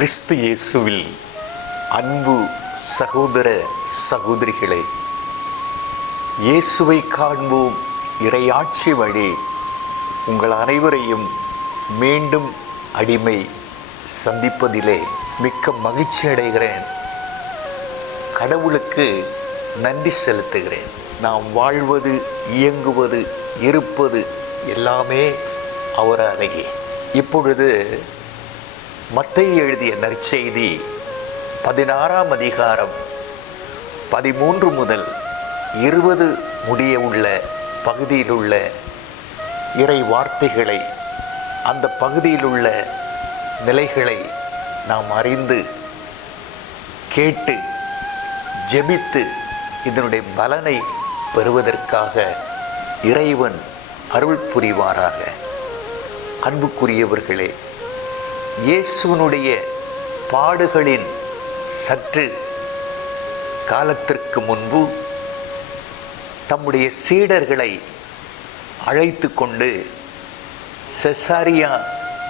கிறிஸ்து இயேசுவில் அன்பு சகோதர சகோதரிகளே, இயேசுவை காண்போம் இறையாட்சி வழி உங்கள் அனைவரையும் மீண்டும் அடிமை சந்திப்பதிலே மிக்க மகிழ்ச்சி அடைகிறேன். கடவுளுக்கு நன்றி செலுத்துகிறேன். நாம் வாழ்வது, இயங்குவது, இருப்பது எல்லாமே அவராலேயே. இப்பொழுது மத்தேயு எழுதிய நற்செய்தி 16ஆம் அதிகாரம் 13 முதல் 20 முடிய உள்ள பகுதியில் உள்ள இறை வார்த்தைகளை, அந்த பகுதியில் உள்ள நிலைகளை நாம் அறிந்து கேட்டு ஜெபித்து இதனுடைய பலனை பெறுவதற்காக இறைவன் அருள் புரிவாராக. அன்புக்குரியவர்களே, இயேசுவினுடைய பாடுகளின் சற்று காலத்திற்கு முன்பு தம்முடைய சீடர்களை அழைத்து கொண்டு செசாரியா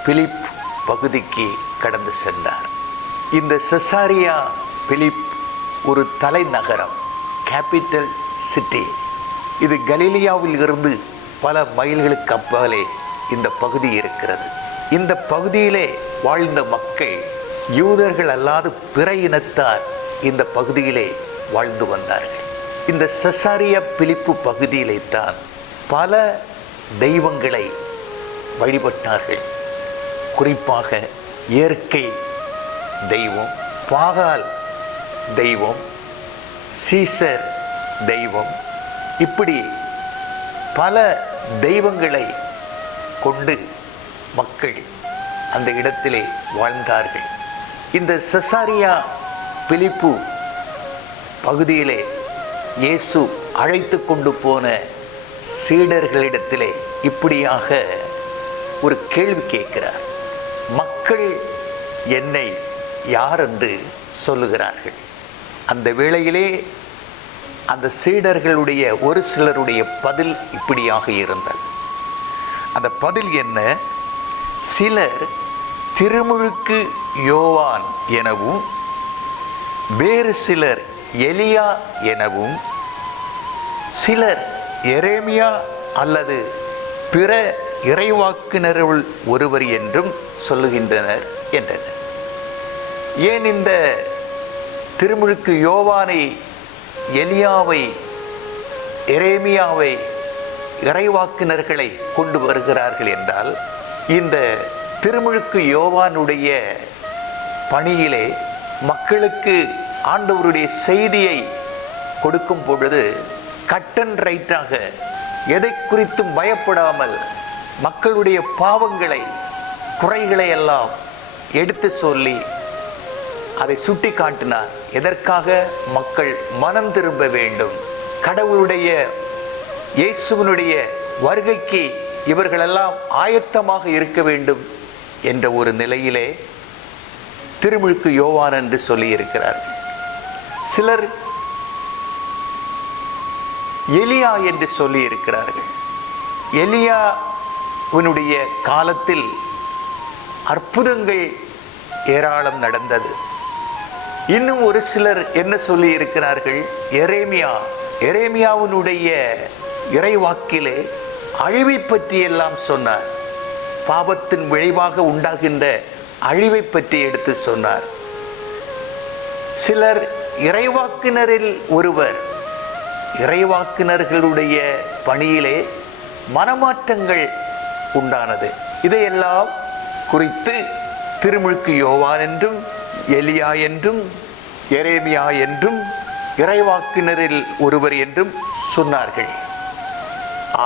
பிலிப் பகுதிக்கு கடந்து சென்றார். இந்த செசாரியா பிலிப் ஒரு தலைநகரம், கேபிட்டல் சிட்டி. இது கலிலியாவில் இருந்து பல மைல்களுக்கு அப்பாலே இந்த பகுதி இருக்கிறது. இந்த பகுதியிலே வாழ்ந்த மக்கள் யூதர்கள் அல்லாது பிற இனத்தார் இந்த பகுதியிலே வாழ்ந்து வந்தார்கள். இந்த செசாரியா பிலிப்பு பகுதியிலே தான் பல தெய்வங்களை வழிபட்டார்கள். குறிப்பாக இயற்கை தெய்வம், பாகால் தெய்வம், சீசர் தெய்வம், இப்படி பல தெய்வங்களை கொண்டு மக்கள் அந்த இடத்திலே வாழ்ந்தார்கள். இந்த செசாரியா பிலிப்பு பகுதியிலே இயேசு அழைத்து கொண்டு போன சீடர்களிடத்திலே இப்படியாக ஒரு கேள்வி கேட்கிறார். மக்கள் என்னை யார் என்று சொல்லுகிறார்கள்? அந்த வேளையிலே அந்த சீடர்களுடைய ஒரு சிலருடைய பதில் இப்படியாக இருந்தது. அந்த பதில் என்ன? சிலர் திருமுழுக்கு யோவான் எனவும், வேறு சிலர் எலியா எனவும், சிலர் எரேமியா அல்லது பிற இறைவாக்கினருள் ஒருவர் என்றும் சொல்லுகின்றனர் என்றனர். ஏன் இந்த திருமுழுக்கு யோவானை, எலியாவை, எரேமியாவை, இறைவாக்கினர்களை கொண்டு வருகிறார்கள் என்றால், இந்த திருமுழுக்கு யோவானுடைய பணியிலே மக்களுக்கு ஆண்டவருடைய செய்தியை கொடுக்கும் பொழுது கட் அண்ட் ரைட்டாக, எதை குறித்தும் பயப்படாமல் மக்களுடைய பாவங்களை, குறைகளை எல்லாம் எடுத்து சொல்லி அதை சுட்டி காட்டினார். எதற்காக? மக்கள் மனம் திரும்ப வேண்டும், கடவுளுடைய இயேசுவினுடைய வருகைக்கு இவர்களெல்லாம் ஆயத்தமாக இருக்க வேண்டும் என்ற ஒரு நிலையிலே திருமுழுக்கு யோவான் என்று சொல்லி இருக்கிறார்கள். சிலர் எலியா என்று சொல்லி இருக்கிறார்கள். எலியாவினுடைய காலத்தில் அற்புதங்கள் ஏராளம் நடந்தது. இன்னும் ஒரு சிலர் என்ன சொல்லி இருக்கிறார்கள்? எரேமியாவினுடைய இறைவாக்கிலே அழிவை பற்றி எல்லாம் சொன்னார். பாவத்தின் விளைவாக உண்டாகின்ற அழிவை பற்றி எடுத்து சொன்னார். சிலர் இறைவாக்கினரில் ஒருவர், இறைவாக்கினர்களுடைய பணியிலே மனமாற்றங்கள் உண்டானது. இதையெல்லாம் குறித்து திருமுழுக்கு யோவான் என்றும், எலியா என்றும், எரேமியா என்றும், இறைவாக்கினரில் ஒருவர் என்றும் சொன்னார்கள்.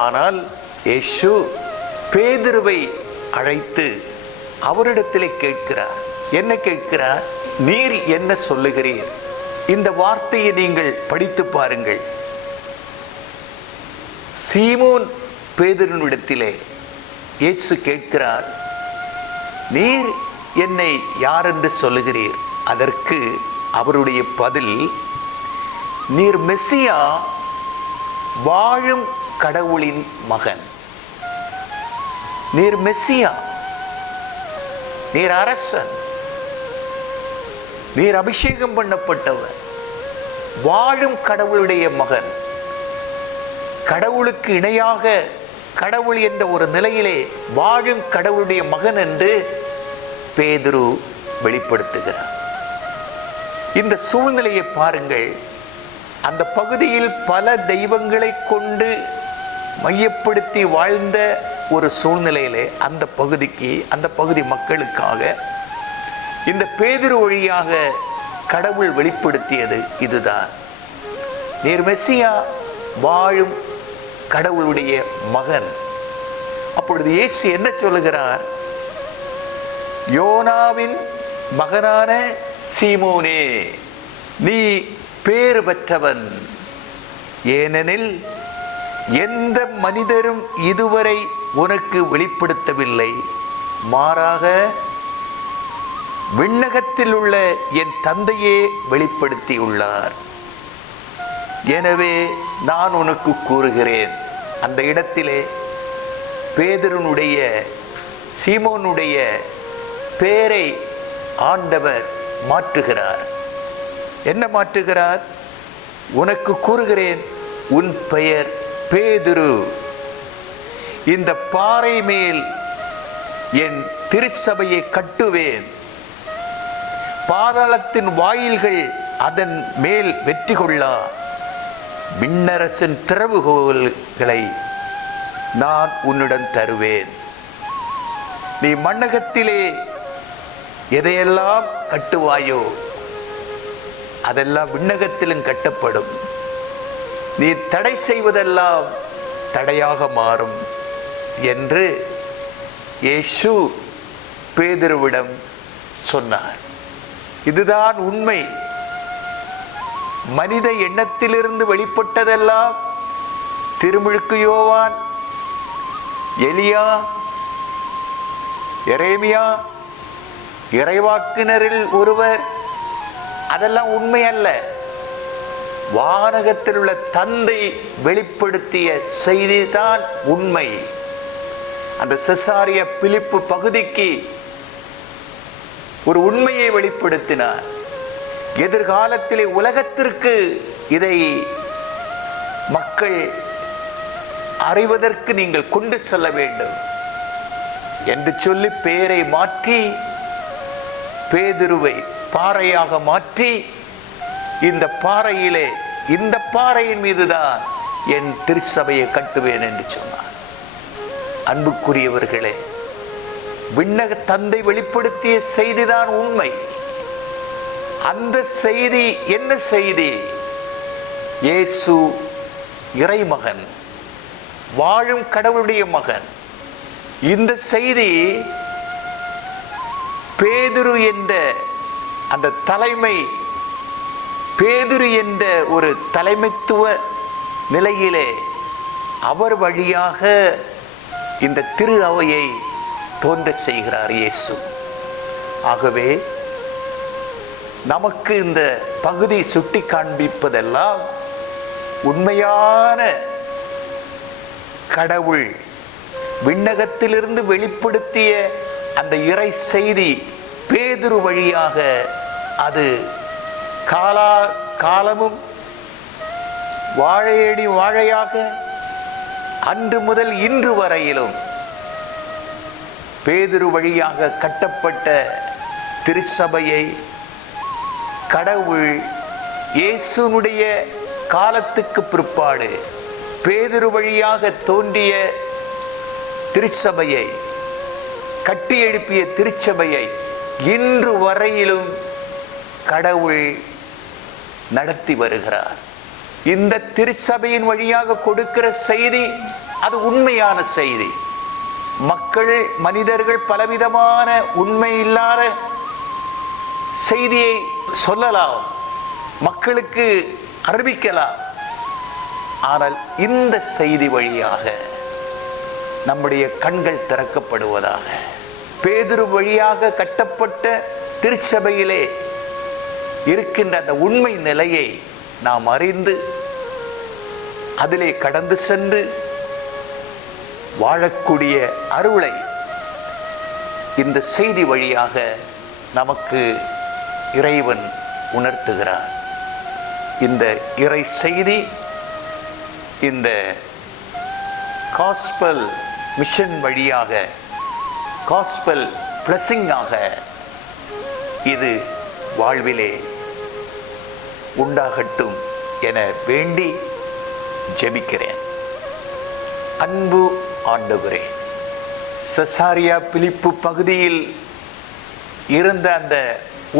ஆனால் இயேசு பேதுருவை அழைத்து அவரிடத்திலே கேட்கிறார். என்ன கேட்கிறார்? நீர் என்ன சொல்லுகிறீர்? இந்த வார்த்தையை நீங்கள் படித்து பாருங்கள். சீமோன் பேதுருவினிடத்திலே இயேசு கேட்கிறார், நீர் என்னை யார் என்று சொல்லுகிறீர்? அதற்கு அவருடைய பதில், நீர் மெசியா, வாழும் கடவுளின் மகன். நீர் மெசியா, நீர் அரசன், நீர் அபிஷேகம் பண்ணப்பட்டவர், வாழும் கடவுளுடைய மகன், கடவுளுக்கு இணையாக கடவுள் என்ற ஒரு நிலையிலே வாழும் கடவுளுடைய மகன் என்று பேதுரு வெளிப்படுத்துகிறார். இந்த சூழ்நிலையை பாருங்கள். அந்த பகுதியில் பல தெய்வங்களை கொண்டு மையப்படுத்தி வாழ்ந்த ஒரு சூழ்நிலையிலே அந்த பகுதி மக்களுக்காக இந்த பேதுரு வழியாக கடவுள் வெளிப்படுத்தியது இதுதான். நீர் மெசியா, வாழும் கடவுளுடைய மகன். அப்பொழுது இயேசு என்ன சொல்லுகிறார்? யோனாவின் மகனான சீமோனே, நீ பேறு பெற்றவன், ஏனெனில் எந்த மனிதரும் இதுவரை உனக்கு வெளிப்படுத்தவில்லை, மாறாக விண்ணகத்தில் உள்ள என் தந்தையே வெளிப்படுத்தியுள்ளார். எனவே நான் உனக்கு கூறுகிறேன். அந்த இடத்திலே பேதுருனுடைய, சீமோனுடைய பெயரை ஆண்டவர் மாற்றுகிறார். என்ன மாற்றுகிறார்? உனக்கு கூறுகிறேன், உன் பெயர் பேதுரு, இந்த பாறை மேல் என் திருச்சபையை கட்டுவேன், பாதாளத்தின் வாயில்கள் அதன் மேல் வெற்றி கொள்ளா, விண்ணரசின் திறவுகோல்களை நான் உன்னிடம் தருவேன். நீ மண்ணகத்திலே எதையெல்லாம் கட்டுவாயோ அதெல்லாம் விண்ணகத்திலும் கட்டப்படும், நீ தடை செய்வதெல்லாம் தடையாக மாறும் என்று இயேசு பேதுருவிடம் சொன்னார். இதுதான் உண்மை. மனித எண்ணத்திலிருந்து வெளிப்பட்டதெல்லாம் திருமுழுக்கு யோவான், எலியா, எரேமியா, இறைவாக்கினரில் ஒருவர், அதெல்லாம் உண்மை அல்ல. வானகத்தில் உள்ள தந்தை வெளிப்படுத்திய செய்தி தான் உண்மை. அந்த செசாரிய பிலிப்பு பகுதிக்கு ஒரு உண்மையை வெளிப்படுத்தினார். எதிர்காலத்திலே உலகத்திற்கு இதை மக்கள் அறிவதற்கு நீங்கள் கொண்டு செல்ல வேண்டும் என்று சொல்லி பெயரை மாற்றி பேதுருவை பாறையாக மாற்றி, இந்த பாறையிலே, இந்த பாறையின் மீதுதான் என் திருச்சபையை கட்டுவேன் என்று சொன்னார். அன்புக்குரியவர்களே, விண்ணக தந்தை வெளிப்படுத்திய செய்திதான் உண்மை. அந்த செய்தி என்ன செய்தி? இயேசு இறைமகன், வாழும் கடவுளுடைய மகன். இந்த செய்தி பேதுரு என்ற அந்த தலைமை, பேதுரு என்ற ஒரு தலைமைத்துவ நிலையிலே அவர் வழியாக இந்த திரு அவையை தோன்ற செய்கிறார் இயேசு. ஆகவே நமக்கு இந்த பகுதி சுட்டி காண்பிப்பதெல்லாம் உண்மையான கடவுள் விண்ணகத்திலிருந்து வெளிப்படுத்திய அந்த இறை செய்தி பேதுரு வழியாக அது காலமும் வாழையடி வாழையாக அன்று முதல் இன்று வரையிலும் பேதுரு வழியாக கட்டப்பட்ட திருச்சபையை கடவுள் இயேசுனுடைய காலத்துக்கு பிற்பாடு பேதுரு வழியாக தோன்றிய திருச்சபையை, கட்டி எழுப்பிய திருச்சபையை இன்று வரையிலும் கடவுள் நடத்தி வருகிறார். இந்த திருச்சபையின் வழியாக கொடுக்கிற செய்தி அது உண்மையான செய்தி. மனிதர்கள் பலவிதமான உண்மை இல்லாத செய்தியை சொல்லலாம், மக்களுக்கு அறிவிக்கலாம். ஆனால் இந்த செய்தி வழியாக நம்முடைய கண்கள் திறக்கப்படுவதாக. பேதுரு வழியாக கட்டப்பட்ட திருச்சபையிலே இருக்கின்ற அந்த உண்மை நிலையை நாம் அறிந்து அதிலே கடந்து சென்று வாழக்கூடிய அருளை இந்த செய்தி வழியாக நமக்கு இறைவன் உணர்த்துகிறார். இந்த இறை செய்தி இந்த காஸ்பல் மிஷன் வழியாக, காஸ்பல் பிளஸிங்காக இது வாழ்விலே உண்டாகட்டும் என வேண்டி ஜெபிக்கிறேன். அன்பு ஆண்டவரே, செசாரியா பிலிப்பு பகுதியில் இருந்த அந்த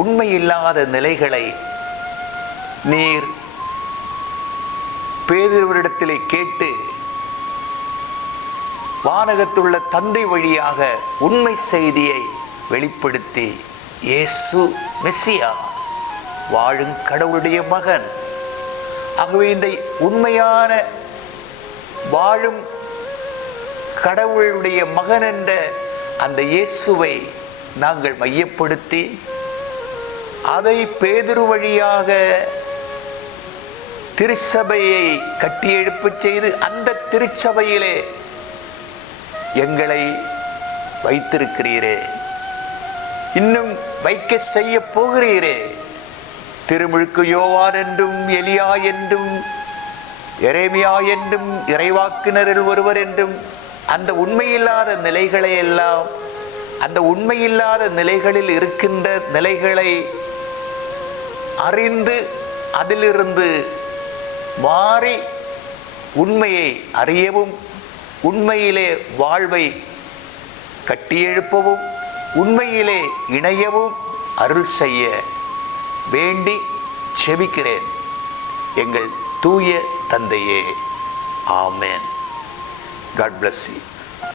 உண்மையில்லாத நிலைகளை நீர் பேதுருவிடத்திலே கேட்டு வானகத்துள்ள தந்தை வழியாக உண்மை செய்தியை வெளிப்படுத்தி, இயேசு மெசியா, வாழும் கடவுளுடைய மகன், ஆகவே இந்த உண்மையான வாழும் கடவுளுடைய மகன் என்ற அந்த இயேசுவை நாங்கள் மையப்படுத்தி அதை பேதுரு வழியாக திருச்சபையை கட்டியெழுப்பு செய்து அந்த திருச்சபையிலே எங்களை வைத்திருக்கிறீரே, இன்னும் வைக்க செய்ய போகிறீரே. திருமுழுக்கு யோவான் என்றும் எலியா என்றும் எரேமியா என்றும் இறைவாக்கினரில் ஒருவர் என்றும் அந்த உண்மையில்லாத நிலைகளை எல்லாம், அந்த உண்மையில்லாத நிலைகளில் இருக்கின்ற நிலைகளை அறிந்து அதிலிருந்து மாறி உண்மையை அறியவும், உண்மையிலே வாழ்வை கட்டியெழுப்பவும், உண்மையிலே இணையவும் அருள் செய்ய வேண்டி செபிக்கிறேன் எங்கள் தூய தந்தையே. ஆமென். God bless you.